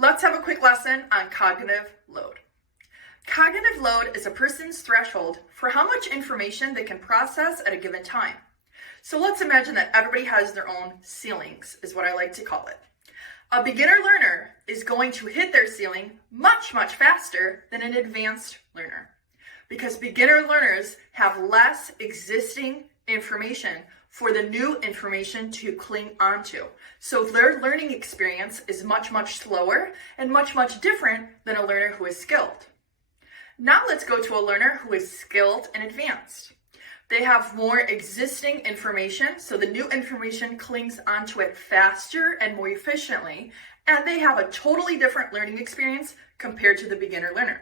Let's have a quick lesson on cognitive load. Cognitive load is a person's threshold for how much information they can process at a given time. So let's imagine that everybody has their own ceilings, is what I like to call it. A beginner learner is going to hit their ceiling much faster than an advanced learner, because beginner learners have less existing information for the new information to cling onto. So their learning experience is much slower and much different than a learner who is skilled. Now let's go to a learner who is skilled and advanced. They have more existing information, so the new information clings onto it faster and more efficiently, and they have a totally different learning experience compared to the beginner learner.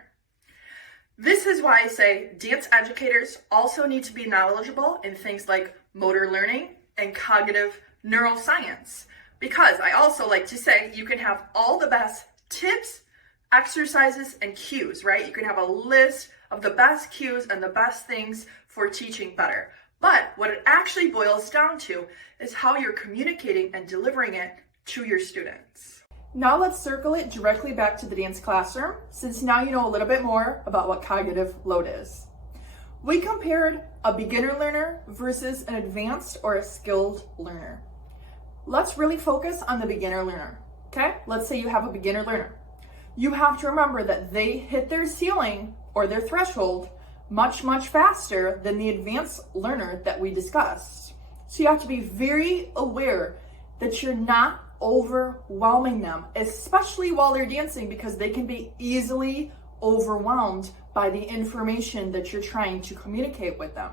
This is why I say dance educators also need to be knowledgeable in things like motor learning and cognitive neuroscience, because I also like to say you can have all the best tips, exercises, and cues, right? You can have a list of the best cues and the best things for teaching better. But what it actually boils down to is how you're communicating and delivering it to your students. Now let's circle it directly back to the dance classroom, since now you know a little bit more about what cognitive load is. We compared a beginner learner versus an advanced or a skilled learner. Let's really focus on the beginner learner, okay? Let's say you have a beginner learner. You have to remember that they hit their ceiling or their threshold much faster than the advanced learner that we discussed. So you have to be very aware that you're not overwhelming them, especially while they're dancing, because they can be easily overwhelmed by the information that you're trying to communicate with them.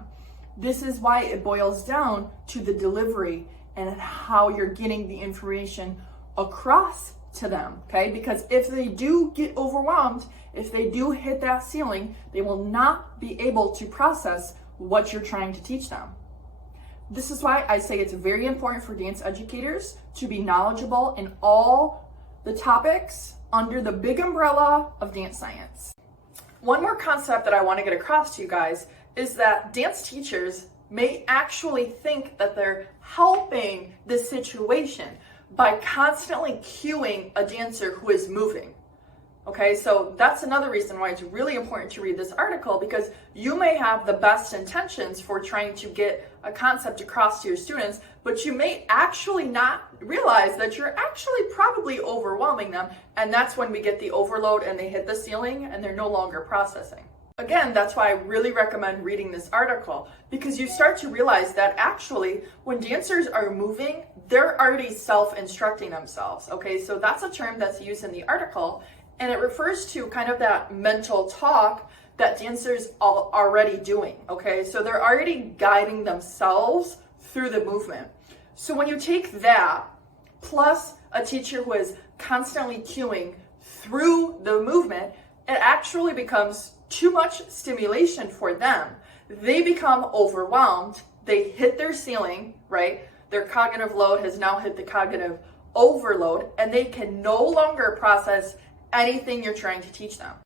This is why it boils down to the delivery and how you're getting the information across to them, okay? Because if they do get overwhelmed, if they do hit that ceiling, they will not be able to process what you're trying to teach them. This is why I say it's very important for dance educators to be knowledgeable in all the topics under the big umbrella of dance science. One more concept that I want to get across to you guys is that dance teachers may actually think that they're helping the situation by constantly cueing a dancer who is moving. Okay, so that's another reason why it's really important to read this article, because you may have the best intentions for trying to get a concept across to your students, but you may actually not realize that you're actually probably overwhelming them, and that's when we get the overload and they hit the ceiling and they're no longer processing. Again, that's why I really recommend reading this article, because you start to realize that actually when dancers are moving, they're already self-instructing themselves. Okay, so that's a term that's used in the article, and it refers to kind of that mental talk that dancers are already doing. Okay, so they're already guiding themselves through the movement. So when you take that plus a teacher who is constantly cueing through the movement, it actually becomes too much stimulation for them. They become overwhelmed. They hit their ceiling, right? Their cognitive load has now hit the cognitive overload, and they can no longer process anything you're trying to teach them.